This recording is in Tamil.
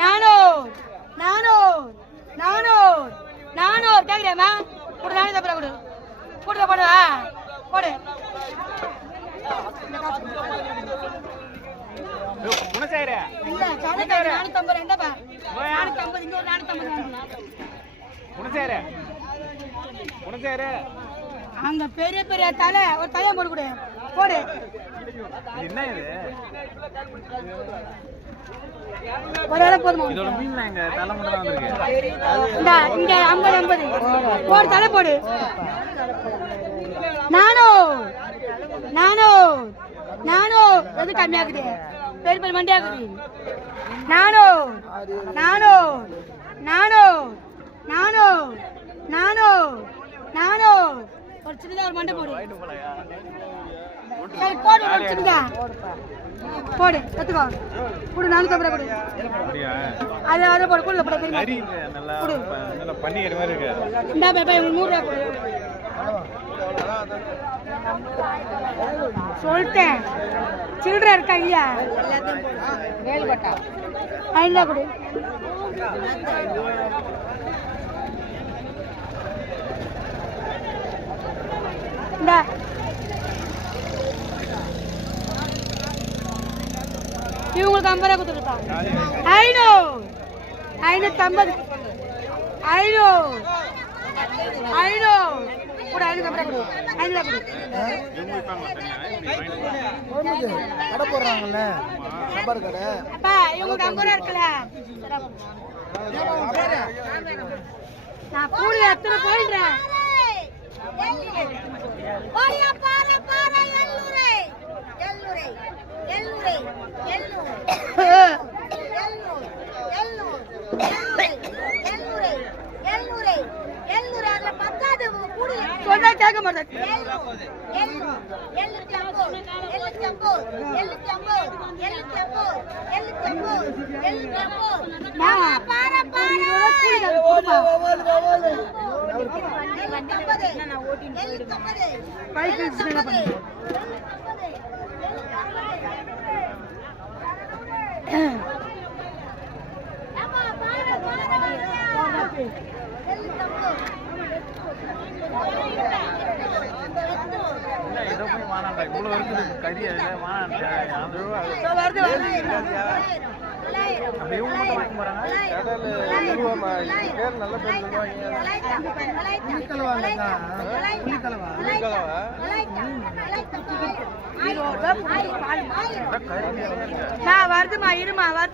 நானூறு நானூறு நானூறு நானூறு கேக்குறியாமா கொடு நானூறு தப்புற கொடு போடுற போடுவா போடு இல்ல கணக்கு 450 என்னப்பா 450 இங்க ஒரு 450 அந்த பெரிய பெரிய தலை ஒரு தலையை போட்டு கொடு போடு என்ன இது ஒருவேளை போதுமா இதோட மீன் எங்க தலை மட்டும் தான் வந்திருக்கு இங்க 50 போடு தலை போடு நானூறு எது கம்மியாக்குது பெரிய பெரிய மண்டியாக்குது நானூறு ஒரு சின்னதா ஒரு மண்டை போடு சரி போடு ஒரு சின்னதா போடு எடுத்துக்கோ போடு 450 கொடு அதுல போடு கொடு போடு கறி நல்லா நல்லா பன்னிக்கிற மாதிரி இருக்கு இந்தா பாப்பா உங்களுக்கு 100 ரூபாய் சொல்லிட்டேன் சில்லற இருக்கா இல்லையா வேல்பட்டா 5 கொடு இந்தா இவங்களுக்கு 50 ரூபாய் கொடுத்துருப்பா 550 கூட 550 கொடு 500 கொடு கடை போடுறாங்கல்ல சாம்பார் கடை அப்பா இவங்களுக்கு 50 ரூபாய் இருக்குல்ல நான் கூலி எத்தனை போயிடுறேன் சொன்னா கேட்க மாட்டேன் இதை போய் வானாண்டா இவ்வளவு இருக்குது கறி வானாண்டா அப்படி இவங்க மட்டும் வாங்க போறாங்க பேர் நல்ல பேர் நான் வருதுமா இருமா வருது